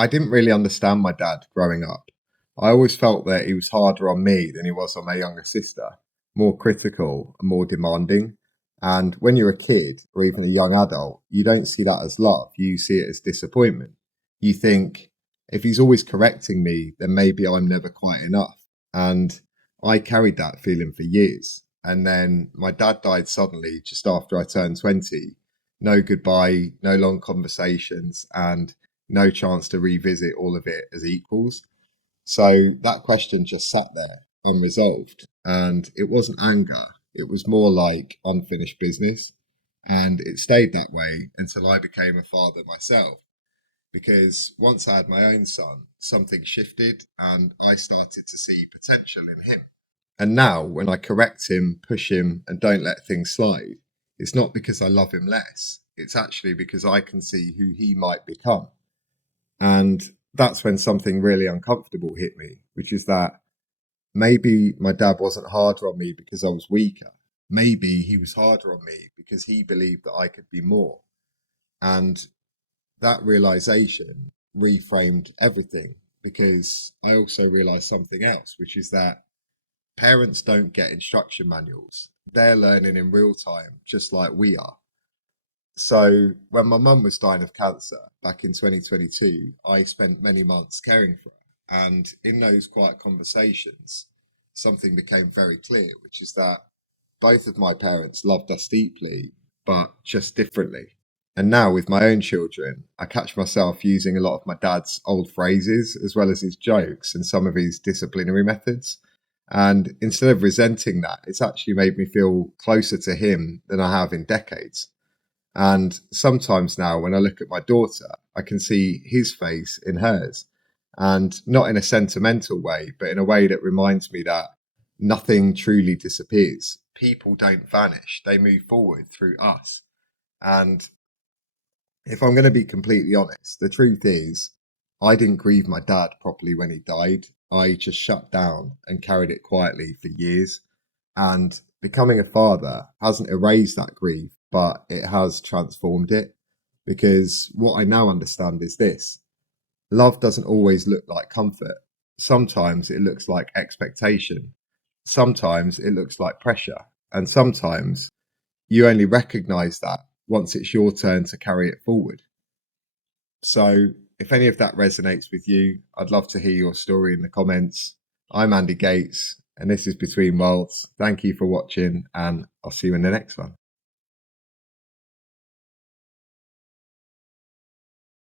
I didn't really understand my dad growing up. I always felt that he was harder on me than he was on my younger sister, more critical and more demanding. And when you're a kid or even a young adult, you don't see that as love. You see it as disappointment. You think, if he's always correcting me, then maybe I'm never quite enough. And I carried that feeling for years. And then my dad died suddenly just after I turned 20. No goodbye, no long conversations, and no chance to revisit all of it as equals. So that question just sat there unresolved. And it wasn't anger, it was more like unfinished business. And it stayed that way until I became a father myself. Because once I had my own son, something shifted and I started to see potential in him. And now, when I correct him, push him, and don't let things slide, it's not because I love him less. It's actually because I can see who he might become. And that's when something really uncomfortable hit me, which is that maybe my dad wasn't harder on me because I was weaker. Maybe he was harder on me because he believed that I could be more. And that realization reframed everything because I also realized something else, which is that parents don't get instruction manuals. They're learning in real time, just like we are. So when my mum was dying of cancer back in 2022, I spent many months caring for her. And in those quiet conversations, something became very clear, which is that both of my parents loved us deeply, but just differently. And now with my own children, I catch myself using a lot of my dad's old phrases, as well as his jokes and some of his disciplinary methods. And instead of resenting that, it's actually made me feel closer to him than I have in decades. And sometimes now, when I look at my daughter, I can see his face in hers. And not in a sentimental way, but in a way that reminds me that nothing truly disappears. People don't vanish, they move forward through us. And if I'm going to be completely honest, the truth is, I didn't grieve my dad properly when he died. I just shut down and carried it quietly for years. And becoming a father hasn't erased that grief, but it has transformed it. Because what I now understand is this: love doesn't always look like comfort. Sometimes it looks like expectation. Sometimes it looks like pressure. And sometimes you only recognize that once it's your turn to carry it forward. So, if any of that resonates with you, I'd love to hear your story in the comments. I'm Andy Gates, and this is Between Worlds. Thank you for watching, and I'll see you in the next one.